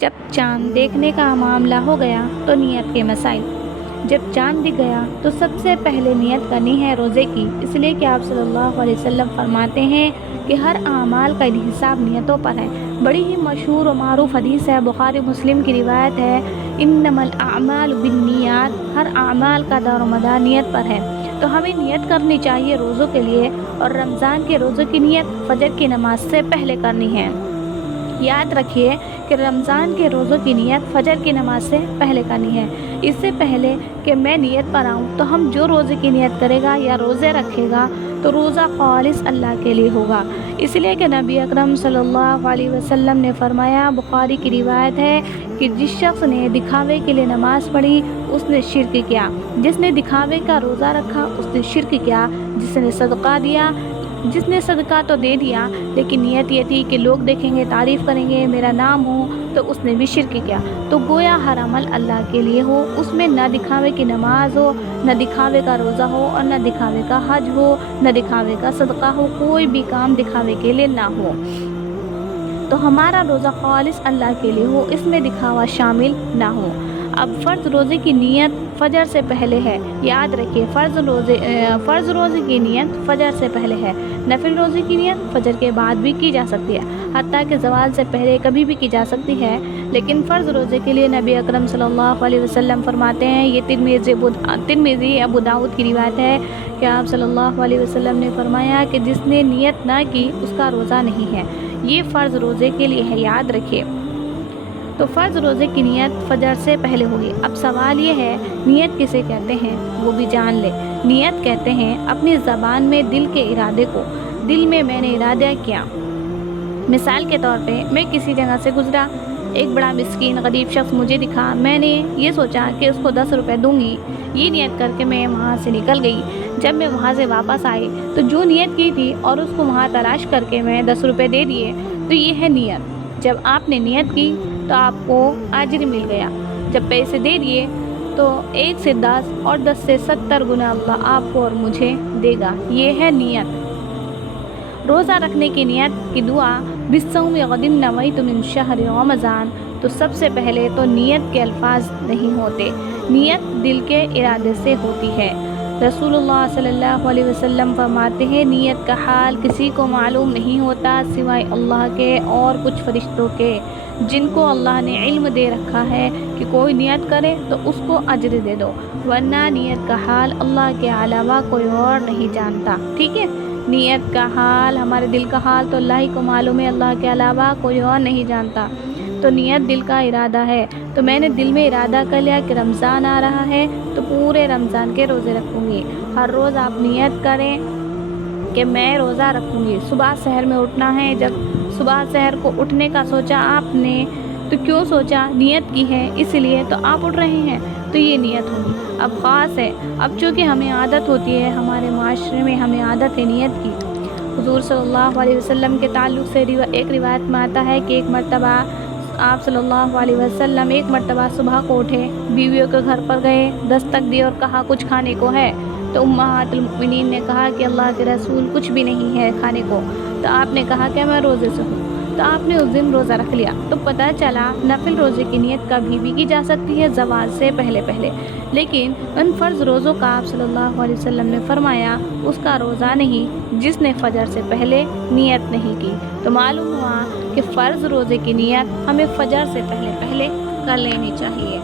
جب چاند دیکھنے کا معاملہ ہو گیا تو نیت کے مسائل۔ جب چاند دکھ گیا تو سب سے پہلے نیت کرنی ہے روزے کی، اس لیے کہ آپ صلی اللہ علیہ وسلم فرماتے ہیں کہ ہر اعمال کا حساب نیتوں پر ہے۔ بڑی ہی مشہور و معروف حدیث ہے، بخاری مسلم کی روایت ہے، انما الاعمال بالنیات، ہر اعمال کا دار و مدار نیت پر ہے۔ تو ہمیں نیت کرنی چاہیے روزوں کے لیے، اور رمضان کے روزوں کی نیت فجر کی نماز سے پہلے کرنی ہے۔ یاد رکھیے کہ رمضان کے روزوں کی نیت فجر کی نماز سے پہلے کرنی ہے۔ اس سے پہلے کہ میں نیت پر آؤں تو ہم جو روزے کی نیت کرے گا یا روزے رکھے گا تو روزہ خالص اللہ کے لیے ہوگا، اس لیے کہ نبی اکرم صلی اللہ علیہ وسلم نے فرمایا، بخاری کی روایت ہے کہ جس شخص نے دکھاوے کے لیے نماز پڑھی اس نے شرک کیا، جس نے دکھاوے کا روزہ رکھا اس نے شرک کیا، جس نے صدقہ دیا، جس نے صدقہ تو دے دیا لیکن نیت یہ تھی کہ لوگ دیکھیں گے، تعریف کریں گے، میرا نام ہو، تو اس نے بھی شرک کیا۔ تو گویا ہر عمل اللہ کے لیے ہو، اس میں نہ دکھاوے کی نماز ہو، نہ دکھاوے کا روزہ ہو، اور نہ دکھاوے کا حج ہو، نہ دکھاوے کا صدقہ ہو، کوئی بھی کام دکھاوے کے لیے نہ ہو۔ تو ہمارا روزہ خالص اللہ کے لیے ہو، اس میں دکھاوا شامل نہ ہو۔ اب فرض روزے کی نیت فجر سے پہلے ہے، یاد رکھیے فرض روزے کی نیت فجر سے پہلے ہے، نفل روزے کی نیت فجر کے بعد بھی کی جا سکتی ہے، حتیٰ کہ زوال سے پہلے کبھی بھی کی جا سکتی ہے، لیکن فرض روزے کے لیے نبی اکرم صلی اللہ علیہ وسلم فرماتے ہیں، یہ ترمذی ابو داؤد کی روایت ہے کہ آپ صلی اللہ علیہ وسلم نے فرمایا کہ جس نے نیت نہ کی اس کا روزہ نہیں ہے۔ یہ فرض روزے کے لیے ہے، یاد رکھیے۔ تو فرض روزے کی نیت فجر سے پہلے ہوگی۔ اب سوال یہ ہے، نیت کسے کہتے ہیں وہ بھی جان لے۔ نیت کہتے ہیں اپنی زبان میں دل کے ارادے کو، دل میں میں نے ارادہ کیا۔ مثال کے طور پہ میں کسی جگہ سے گزرا، ایک بڑا مسکین غریب شخص مجھے دکھا، میں نے یہ سوچا کہ اس کو 10 روپے دوں گی، یہ نیت کر کے میں وہاں سے نکل گئی۔ جب میں وہاں سے واپس آئی تو جو نیت کی تھی اور اس کو وہاں تلاش کر کے میں 10 روپے دے دیے، تو یہ ہے نیت۔ جب آپ نے نیت کی تو آپ کو اجر مل گیا، جب پیسے دے دیے تو 1 سے 10 اور 10 سے 70 گنا اللہ آپ کو اور مجھے دے گا، یہ ہے نیت۔ روزہ رکھنے کی نیت کی دعا، بالصوم غد نویت من شہر رمضان، تو سب سے پہلے تو نیت کے الفاظ نہیں ہوتے، نیت دل کے ارادے سے ہوتی ہے۔ رسول اللہ صلی اللہ علیہ وسلم فرماتے ہیں، نیت کا حال کسی کو معلوم نہیں ہوتا سوائے اللہ کے اور کچھ فرشتوں کے، جن کو اللہ نے علم دے رکھا ہے کہ کوئی نیت کرے تو اس کو اجر دے دو، ورنہ نیت کا حال اللہ کے علاوہ کوئی اور نہیں جانتا۔ ٹھیک ہے، نیت کا حال، ہمارے دل کا حال تو اللہ ہی کو معلوم ہے، اللہ کے علاوہ کوئی اور نہیں جانتا۔ تو نیت دل کا ارادہ ہے، تو میں نے دل میں ارادہ کر لیا کہ رمضان آ رہا ہے تو پورے رمضان کے روزے رکھوں گی۔ ہر روز آپ نیت کریں کہ میں روزہ رکھوں گی۔ صبح سحر میں اٹھنا ہے، جب صبح سحر کو اٹھنے کا سوچا آپ نے تو کیوں سوچا؟ نیت کی ہے، اس لیے تو آپ اٹھ رہے ہیں، تو یہ نیت ہوگی۔ اب خاص ہے، اب چونکہ ہمیں عادت ہوتی ہے، ہمارے معاشرے میں ہمیں عادت ہے نیت کی۔ حضور صلی اللہ علیہ وسلم کے تعلق سے ایک روایت میں آتا ہے کہ ایک مرتبہ آپ صلی اللہ علیہ وسلم صبح کو اٹھے، بیویوں کے گھر پر گئے، دستک دی اور کہا کچھ کھانے کو ہے؟ تو امہات المؤمنین نے کہا کہ اللہ کے رسول کچھ بھی نہیں ہے کھانے کو۔ تو آپ نے کہا کہ میں روزے سے ہوں، تو آپ نے اس دن روزہ رکھ لیا۔ تو پتہ چلا نفل روزے کی نیت کبھی بھی کی جا سکتی ہے زوال سے پہلے، لیکن ان فرض روزوں کا آپ صلی اللہ علیہ وسلم نے فرمایا اس کا روزہ نہیں جس نے فجر سے پہلے نیت نہیں کی۔ تو معلوم ہوا کہ فرض روزے کی نیت ہمیں فجر سے پہلے کر لینی چاہیے۔